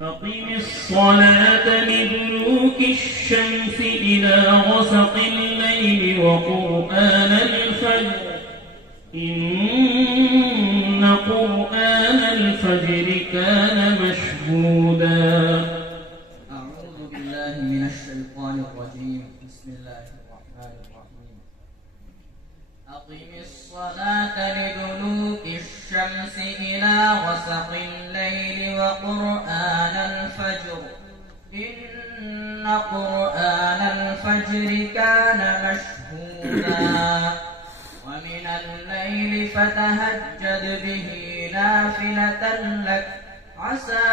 أقم الصلاة لدلوك الشمس إلى غسق الليل وقرآن الفجر إن قرآن الفجر كان مشهودا. أعوذ بالله من الشيطان الرجيم. بسم الله الرحمن الرحيم. أقم الصلاة لدلوك الشمس إلى غسق الليل وقرآن الفجر إن قرآن الفجر كان مشهودا. ومن الليل فتهجد به نافلة لك عسى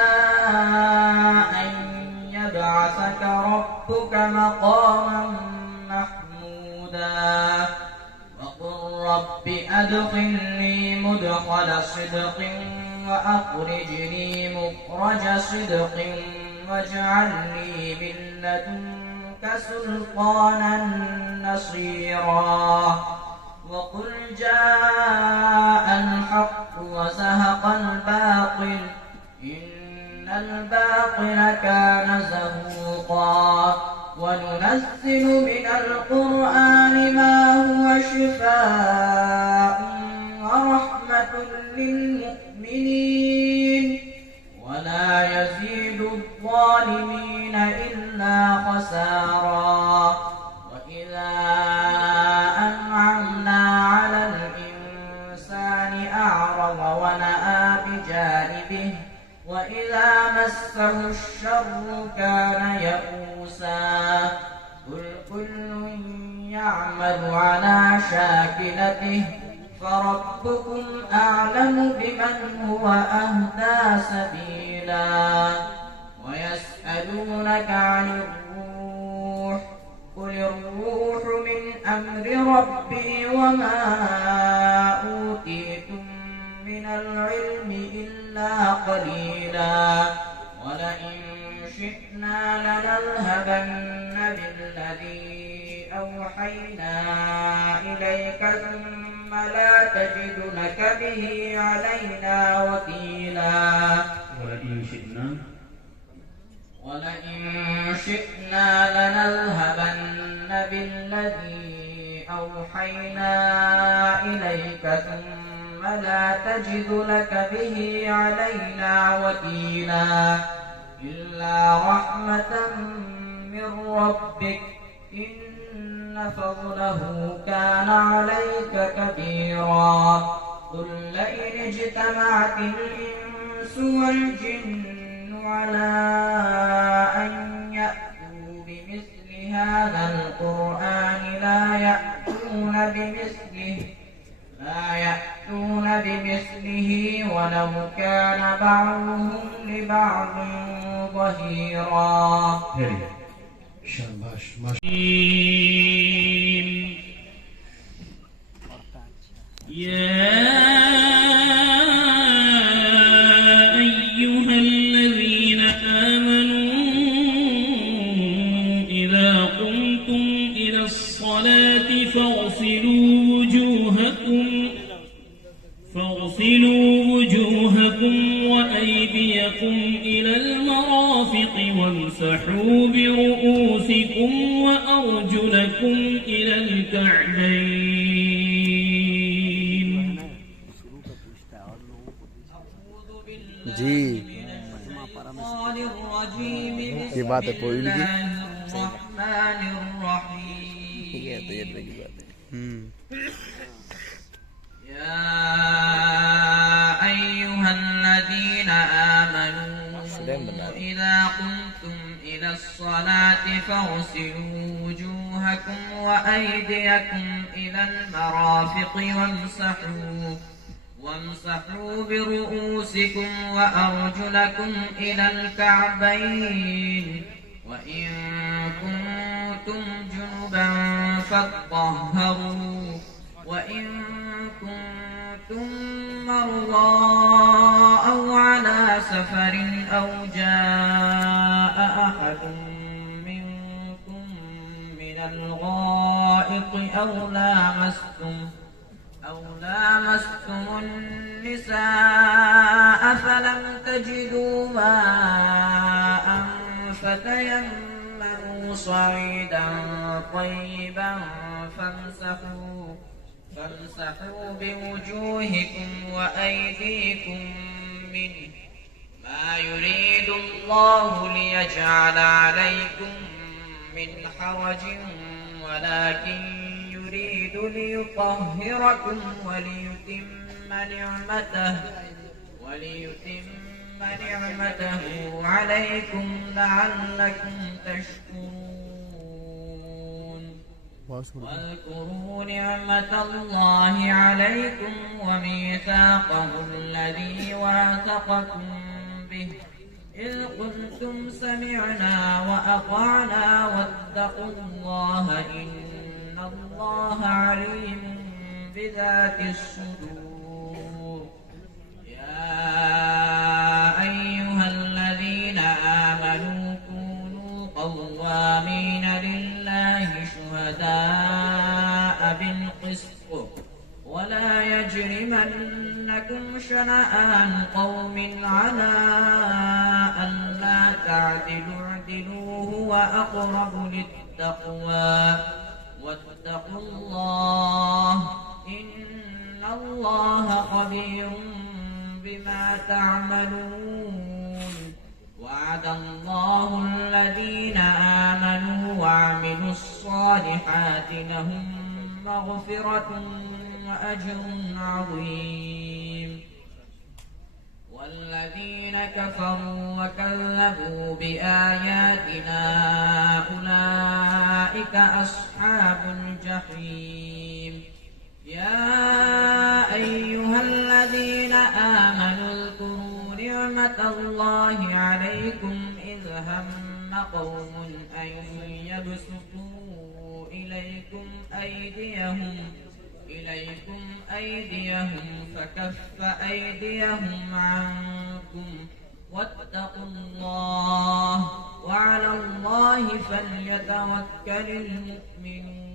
أن يبعثك ربك مقاما محمودا. وقل رب أدخلني مدخل صدق وأخرجني مخرج صدق واجعل لي من لدنك سلطانا نصيرا. وقل جاء الحق وزهق الباطل إن الباطل كان زهوقا. وننزل من القرآن ما هو شفاء ورحمة للمؤمنين ولا يزيد الظالمين إلا خسارا. وإذا أنعمنا على الإنسان أعرض ونأى بجانبه وإذا مسه الشر كان يئوسا. قل كل يعمل على شاكلته فربكم أعلم بمن هو أهدى سبيلا. ويسألونك عن الروح قل الروح من أمر ربي وما أوتيتم من العلم إلا قليلا. ولئن شئنا لنذهبن بالذي أوحينا إليك ثم لا تجد لك به علينا وكيلا. ولئن شئنا لنذهبن بالذي أوحينا إليك ثم لا تجد لك به علينا وكيلا. إلا رحمة من ربك إن فضله كان عليك كبيرا. قل لئن اجتمعت الإنس والجن على أن يأتوا بمثل هذا القرآن لا يأتون بمثله ولو كان بعضهم لبعض ظهيرا. يا أيها الذين آمنوا إذا قمتم إلى الصلاة فاغسلوا وجوهكم وأيديكم إلى المرافق وامسحوا برؤوسكم وأرجلكم إلى الكعبين. जी ये बात है कोई भी ठीक है तो ये की बात है। يا أيها الذين آمنوا إذا قمتم إلى الصلاة فاغسلوا وجوهكم وأيديكم إلى المرافق وامسحوا برؤوسكم وأرجلكم إلى الكعبين وإن كنتم جنبا فاطهروا وإن كنتم مرضى أو على سفر أو جاء أحد منكم من الغائط أو لامستم النساء فلم تجدوا ماء صعيدا طيبا فامسحوا بوجوهكم وأيديكم منه ما يريد الله ليجعل عليكم من حرج ولكن يريد ليطهركم وليتم نعمته عليكم لعلكم تشكرون واذكروا نعمة الله عليكم وميثاقه الذي واثقكم به إذ قلتم سمعنا وأطعنا واتقوا الله إن الله عليم بذات الصدور يا أيها الذين آمنوا كونوا قوامين لله شهداء بالقسط ولا يجرمنكم شنآن قوم على ألا تعدلوا اعدلوا هو أقرب للتقوى واتقوا الله إن الله خبير بما تعملون وعد الله الذين آمنوا وعملوا الصالحات لهم مغفرة وأجر عظيم والذين كفروا وكذبوا بآياتنا أولئك أصحاب الجحيم يا أيها الذين آمنوا اذكروا نعمة الله عليكم إذ هم قوم أن يبسطوا إليكم أيديهم فكف أيديهم عنكم واتقوا الله وعلى الله فليتوكل المؤمنون